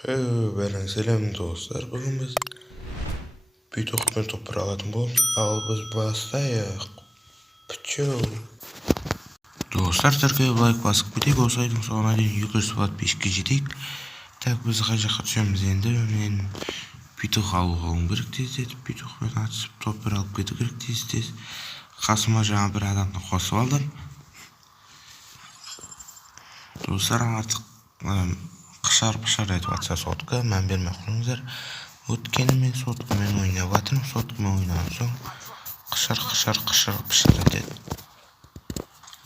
Бәрің сәлем достар, бүгін біз топ1 топ1 алатын боламыз, ал біз бастайық. Пчел. Достар, тіркеуге лайк басып кетейік, осы айдың соңына дейін 200 подписчикке жетейік. Так, біз қай жаққа түсеміз енді? Мен петух алуым керек тез-тез, петухпен атысып топ1 алып кету керек тез-тез. Қасыма жаңа бір адамды қосып алдым. Достар, артық қышар айтып атса сотқа, мән бермей қойыңыздар. Өткенімен соткамен ойнап жатырмын, соткамен ойнаған соң қышар етеді.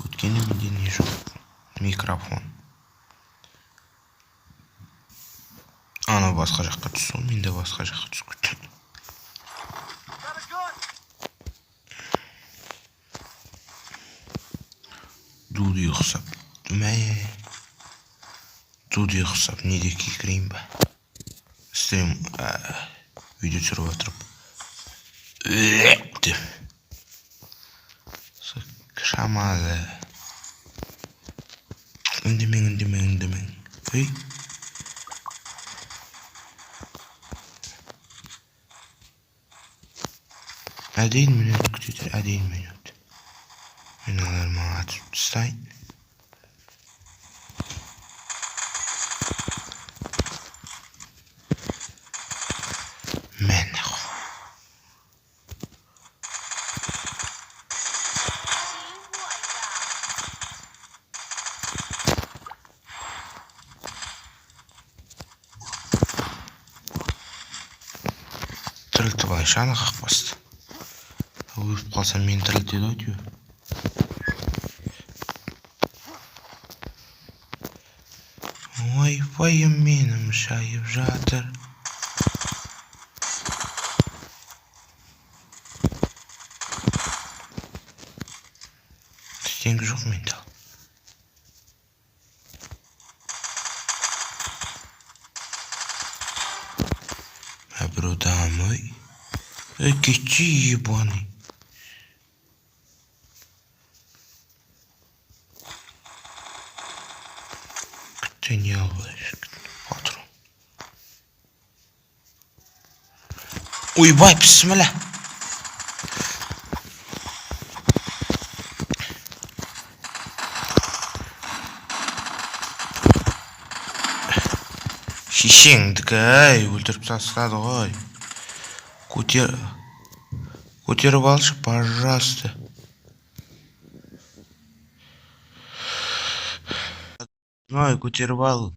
Өткені менде не жоқ? Микрофон. Ана басқа жаққа түсу, мен де басқа жаққа түсіп кеттім. Дуды ұқсап, Дуды ұқсап, неде кекірейін ба? Стрим видео түсіріп отырып деп шамалы үндемең. Ой, әдейін минут күтеді, әдейін минут. Мен аларыма атып тастайын. Тірілті былайша ана қақпасты. Өліп қалсам мен тірілтеді өтеу. Ойбайым менің шайып жатыр. Теңгі жоқ менде ал. Біреу дамы. Кетші ебаный. Күтті не албайш? Патрон. Ойбай, бісмілі. Шешеңдікі, өлтіріп тастады ғой. Көтеріп алшы, пожалуйста. Көтеріп ал.